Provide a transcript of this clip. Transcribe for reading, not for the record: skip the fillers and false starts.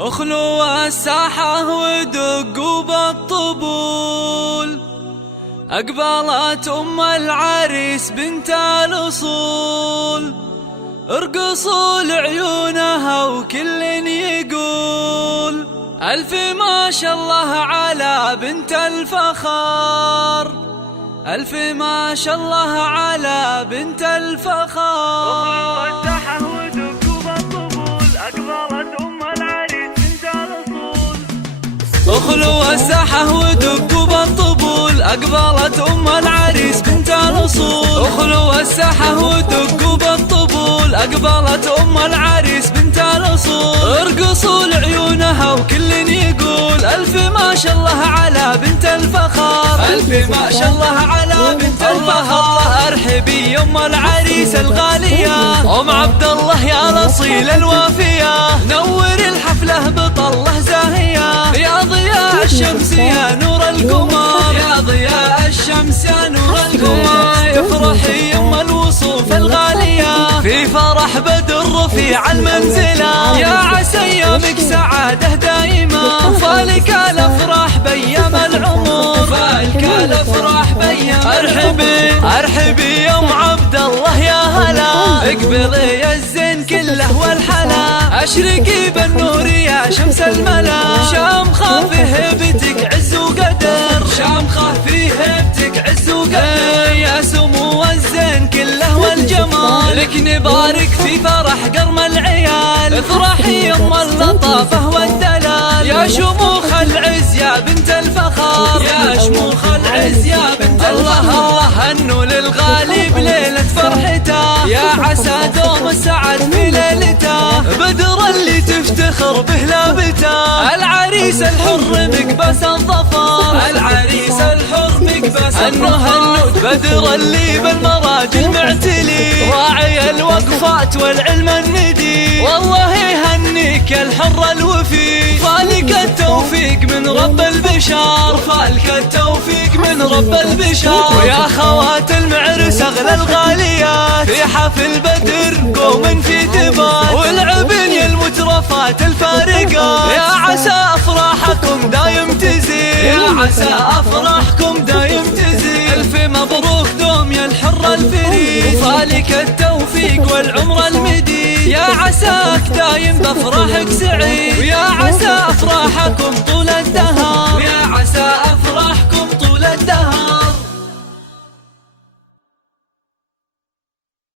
اخلوا الساحة ودقوا بالطبول، أقبلت أم العريس بنت الأصول، ارقصوا لعيونها وكل يقول ألف ما شاء الله على بنت الفخار، ألف ما شاء الله على بنت الفخار. اخلوا الساحة ودقوا بالطبول، أقبلت أم العريس بنت الأصول. اخلوا الساحة ودقوا بالطبول، أقبلت أم العريس بنت الأصول، ارقصوا لعيونها وكل يقول ألف ما شاء الله على بنت الفخار، ألف ما شاء الله على بنت الفخار. ارحبي يا أم العريس الغالية، أم عبد الله يا الأصيل الوافية، نور الحفلة بطلة زاهية، يا ضياء الشمس يا نور القمر، يا ضياء الشمس يا نور القمر. افرحي يم الوصوف الغالية في فرح بدر رفيع المنزلة، يا عسى ايامك سعادة دائمة، فالك الافراح بيام العمر، فالك الافراح بيام. ارحبي يا ام عبد الله يا هلا، اقبلي الزين كله والحلا، اشرقي بالنور يا شمس الملا، شامخة في هيبتك عز وقدر، شامخة في هيبتك عز وقدر، يا سمو الزين كله والجمال، لك نبارك في فرح قرم العيال، افرحي يم اللطافة والدلال، يا شموخ العز يا بنت الفخار، يا شموخ العز يا بنت الفخار. الله هنوا للغالي بليلة فرحته، يا عسى دوم السعد في ليلته، بدر اللي تفتخر به لابته، العريس الحر مقبس الظفر، العريس الحر مقبس الظفر، بدر اللي بالمراجل معتلي، راعي الوقفات والعلم الندي، والله يهنيك الحر الوفي، فالك التوفيق من رب البشر، فالك التوفيق من رب البشر. ويا خوات المعرس اغلى الغاليات، في حفل بدر قوم في تبات، والعبن يا المترفات الفارقات، يا عسى افراحكم دايم تزيد، يا عسى افراحكم دايم تزيد، الف مبروك دوم يا الحر الفريد، فالك التوفيق والعمر المديد، يا عساك دايم بافراحك سعيد، ويا عسى افراحكم طول الدهر، ويا عسى افراحكم طول الدهر.